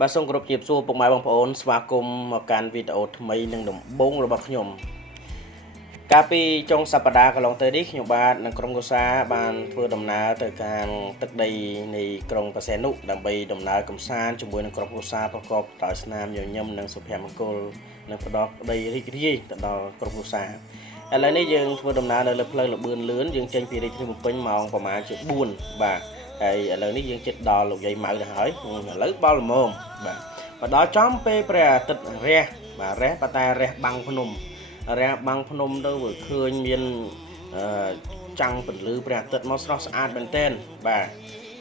បាទសូមគោរពជំរាបសួរពុកម៉ែបងប្អូនស្វាគមន៍មកកាន់វីដេអូថ្មីនិងដំបូងរបស់ខ្ញុំកាលពីចុងសប្តាហ៍កន្លងទៅនេះខ្ញុំបាទនិងក្រុមគ្រួសារបានធ្វើដំណើរទៅកាន់ទឹកដីនៃក្រុងបរសេនុដើម្បីដំណើរកម្សាន្តជាមួយនឹងក្រុមគ្រួសារប្រកបដោយស្នាមញញឹមនិងសុភមង្គលនិងផ្ដល់ក្តីរីករាយទៅដល់ក្រុមគ្រួសារឥឡូវនេះយើងធ្វើដំណើរនៅលើផ្លូវលបឿនលឿនយើងចេញពីរាជធានីភ្នំពេញម៉ោងប្រហែលជា4បាទហើយឥឡូវនេះយើងជិតដល់លោកយាយម៉ៅទៅហើយឥឡូវបល់ល្មមបាទមកដល់ចំពេលព្រះអាទិត្យរះបាទរះប៉ុន្តែរះបាំងភ្នំទៅវាឃើញមានចាំងពន្លឺព្រះអាទិត្យមកស្រស់ស្អាតមែនទែនបាទ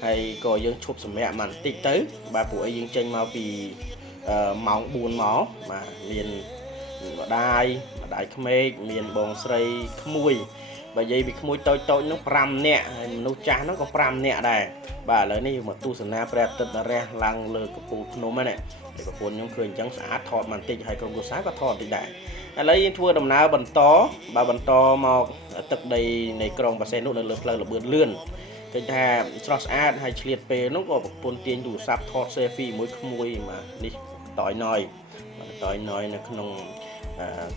ហើយក៏យើងឈប់សម្រាកបន្តិចទៅបាទពួកអីយើងចេញមកពីម៉ោង4មកបាទមានម្ដាយក្មេកមានបងស្រីក្មួយបើនិយាយពីក្មួយតូចហ្នឹង5នាក់ហើយមនុស្សចាស់ហ្នឹងក៏5នាក់ដែរបាទឥឡូវនេះមកទស្សនាព្រះអាទិត្យរះឡើងលើកំពូលភ្នំហ្នឹងតែប្រពន្ធខ្ញុំឃើញអញ្ចឹងស្អាតថតបន្តិចហើយក្រុមគ្រួសារក៏ថតបន្តិចដែរឥឡូវយើងធ្វើដំណើរបន្តមកទឹកដីនៃក្រុងបរសេនុនៅលើផ្លូវលបឿនលឿនឃើញថាស្រស់ស្អាតហើយឆ្លៀតពេលនោះក៏ប្រពន្ធទាញទូរស័ព្ទថត selfie មួយក្មួយបាទនេះតយណយនៅក្នុង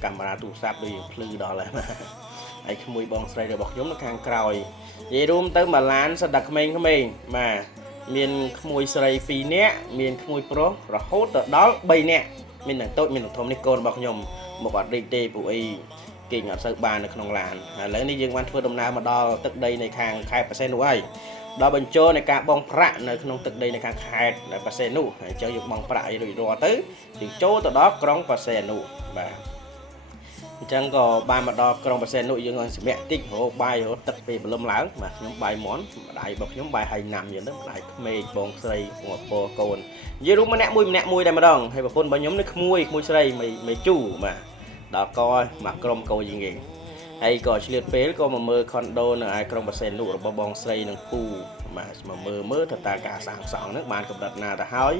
កាមេរ៉ាទូរស័ព្ទដូចភ្លឺដល់ហើយបាទហើយក្មួយបងស្រីរបស់ខ្ញុំនៅខាងក្រោយនិយាយរួមទៅមួយឡានសិតតែក្មេងៗបាទមានក្មួយស្រី2នាក់មានក្មួយប្រុសរហូតដល់3នាក់មានទាំងតូចមានទាំងធំនេះកូនរបស់ខ្ញុំមកអត់រីកទេពួកអីគេអត់សូវបាននៅក្នុងឡានឥឡូវនេះយើងបានធ្វើដំណើរមកដល់ទឹកដីនៃខាងខេត្តបរសេនុហើយដល់បញ្ចូលនៃការបង់ប្រាក់នៅក្នុងទឹកដីនៃខាងខេត្តបរសេនុហើយអញ្ចឹងយើងបង់ប្រាក់ឲ្យរួចរាល់ទៅយើងចូលទៅដល់ក្រុងបរសេនុបាទអញ្ចឹងក៏បានមកដល់ក្រុងបរសេនុយើងឲ្យសម្រាកតិចរកបាយរកទឹកពេលព្រលឹមឡើងបាទខ្ញុំបាយមន់ម្ដាយរបស់ខ្ញុំបាយហើយណាំអញ្ចឹងទៅម្ដាយក្មេកបងស្រីបងប្អូនកូននិយាយរួមម្នាក់មួយតែម្ដងហើយប្រពន្ធរបស់ខ្ញុំនេះក្មួយស្រីមិនជូបាទដល់កមកក្រុមកោយើងឯងហើយក៏ឆ្លៀតពេលក៏មកមើល condo នៅឯក្រុងបរសេនុរបស់បងស្រីនិងពូបាទមកមើលទៅតើការសាងសង់ហ្នឹងបានកម្រិតណាទៅហើយ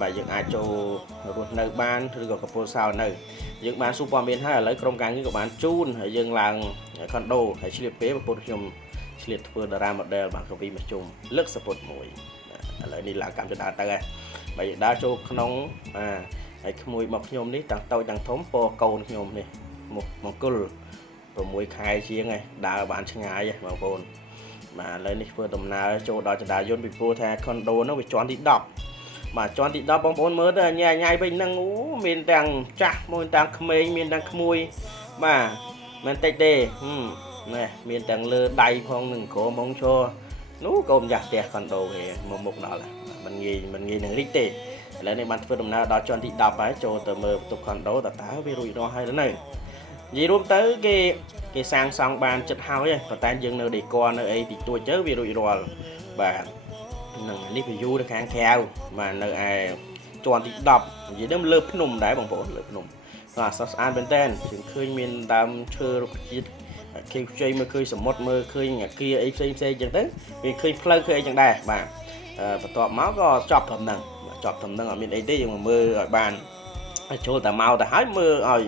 បាទយើងអាចចូលរស់នៅបានឬក៏កំពូលសោនៅយើងបានសួរព័ត៌មានហើយឥឡូវក្រុមការងារក៏បានជូនហើយយើងឡើង condo ហើយឆ្លៀតពេលប្រពន្ធខ្ញុំឆ្លៀតធ្វើតារា model បាទកវីមជ្ឈុំលើកសពុតមួយឥឡូវនេះឡើងកម្មចដាទៅហើយបាទយើងដើរចូលក្នុងហើយក្មួយរបស់ខ្ញុំនេះទាំងតូចទាំងធំពណ៌កូនខ្ញុំនេះមង្គល6ខែជាងហើយដើរបានឆ្ងាយបងប្អូនបាទឥឡូវនេះធ្វើដំណើរចូលដល់ចដាយន្តពីព្រោះថា condo នោះវាជាន់ទី10បាទជាន់ទី10បងប្អូនមើលទៅញ៉ៃវិញហ្នឹងអូមានទាំងចាស់មានទាំងក្មេងមានទាំងក្មួយបាទមិនតិចទេនេះមានទាំងលើដៃផងនឹងក្រមផងឈរនោះកូនម្ចាស់ផ្ទះ condo គេមកមុខដល់មិនងាយនឹងរីកទេឥឡូវនេះបានធ្វើដំណើរដល់ជាន់ទី10ហើយចូលទៅមើលបន្ទប់ condo តើវារួចរាល់ហើយឬនៅនិយាយរួមទៅគេសាងសង់បានចិត្តហើយប៉ុន្តែយើងនៅដេកនៅអីតិចតួចទៅវារួចរាល់បាទនឹងនេះ view នៅខាងក្រៅបាទនៅឯជាន់ទី10និយាយទៅលើភ្នំដែរបងប្អូនលើភ្នំបាទស្អាតមែនតើយើងឃើញមានដើមឈើរុក្ខជាតិខៀវខ្ចីមើលឃើញសមុទ្រមើលឃើញអាគារអីផ្សេងអញ្ចឹងទៅវាឃើញផ្លូវឃើញអីចឹងដែរបាទបន្ទាប់មកក៏ចប់ត្រឹមហ្នឹងអត់មានអីទេយើងមកមើលឲ្យបានហើយចូលតែមកទៅហើយមើលឲ្យ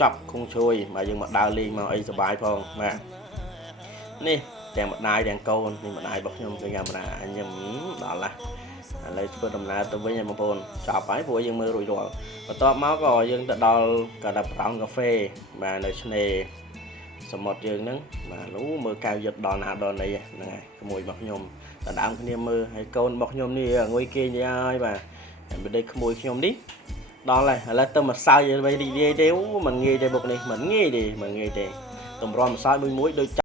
ចប់គង់ជួយបាទយើងមកដើរលេងមកអីសុបាយផងបាទនេះទាំងម្ដាយទាំងកូននេះម្ដាយរបស់ខ្ញុំគឺកាមេរ៉ាញឹមដល់ណាឥឡូវធ្វើដំណើរទៅវិញបងប្អូនចប់ហើយព្រោះយើងមើលរួចរាល់បន្ទាប់មកក៏យើងទៅដល់កាដាប្រោងកាហ្វេបាទនៅឆ្នេរសមុទ្រយើងហ្នឹងបាទនោះមើលកៅយត់ដល់ណាដល់ណីហ្នឹងហើយក្មួយរបស់ខ្ញុំដណ្ដើមគ្នាមើលហើយកូនរបស់ខ្ញុំនេះងុយគេងហើយបាទមិនដេកក្មួយខ្ញុំនេះដល់ហើយឥឡូវទៅមកសើចអ្វីរីករាយទេអូមិនងាយទេបុកនេះមិនងាយទេតម្រាំម្សៅមួយដូច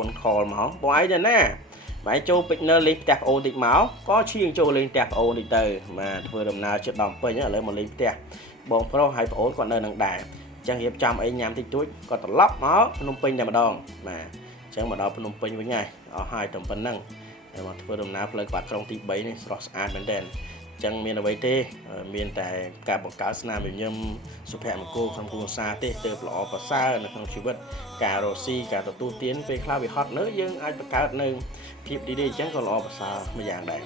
អូន call មកបងឯងទៅណាបងឯងចូលពេជ្រនៅលេងផ្ទះប្អូនតិចមកក៏ឈៀងចូលលេងផ្ទះប្អូនតិចទៅបាទធ្វើដំណើរជិតដល់ពេញឥឡូវមកលេងផ្ទះបងប្រុសហើយប្អូនគាត់នៅនឹងដែរអញ្ចឹងរៀបចំអីញ៉ាំតិចតួចគាត់ត្រឡប់មកភ្នំពេញតែម្ដងបាទអញ្ចឹងមកដល់ភ្នំពេញវិញហើយអស់ហើយតែប៉ុណ្្នឹងហើយមកធ្វើដំណើរផ្លូវក្បាត់ក្រុងទី3នេះស្រស់ស្អាតមែនទែនចឹងមានអ្វីទេមានតែការបង្កើតស្នាមញញឹមសុភមង្គលក្នុងគ្រួសារទេទើបល្អប្រសើរនៅក្នុងជីវិតការរស់ស៊ីការទទួលទានពេលខ្លះវាហត់នៅយើងអាចបង្កើតនៅភាពឌីឌីអញ្ចឹងក៏ល្អប្រសើរមួយយ៉ាងដែរ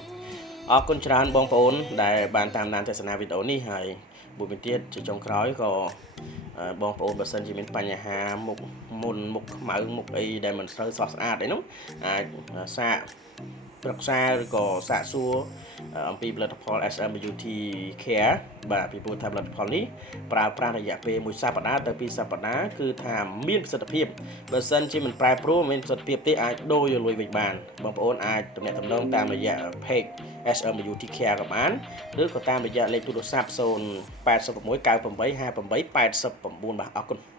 អរគុណច្រើនបងប្អូនដែលបានតាមដានទស្សនាវីដេអូនេះហើយមួយវិញទៀតជាចុងក្រោយក៏បងប្អូនបើសិនជាមានបញ្ហាមុខមុនមុខខ្មៅមុខអីដែលមិនស្រូវស្រស់ស្អាតអីនោះអាចសាកប្រឹក្សាឬក៏សាកសួរអំពីផលិតផល SM Beauty Care បាទពីព្រោះថាផលិតផលនេះប្រើប្រាស់រយៈពេល1សប្តាហ៍ទៅ2សប្តាហ៍គឺថាមានប្រសិទ្ធភាពបើសិនជាមិនប្រែប្រួលមានប្រសិទ្ធភាពទេអាចដូរយកលុយវិញបានបងប្អូនអាចទំនាក់ទំនងតាមរយៈ page SM Beauty Care ក៏បានឬក៏តាមរយៈលេខទូរស័ព្ទ086 98 58 89បាទអរគុណ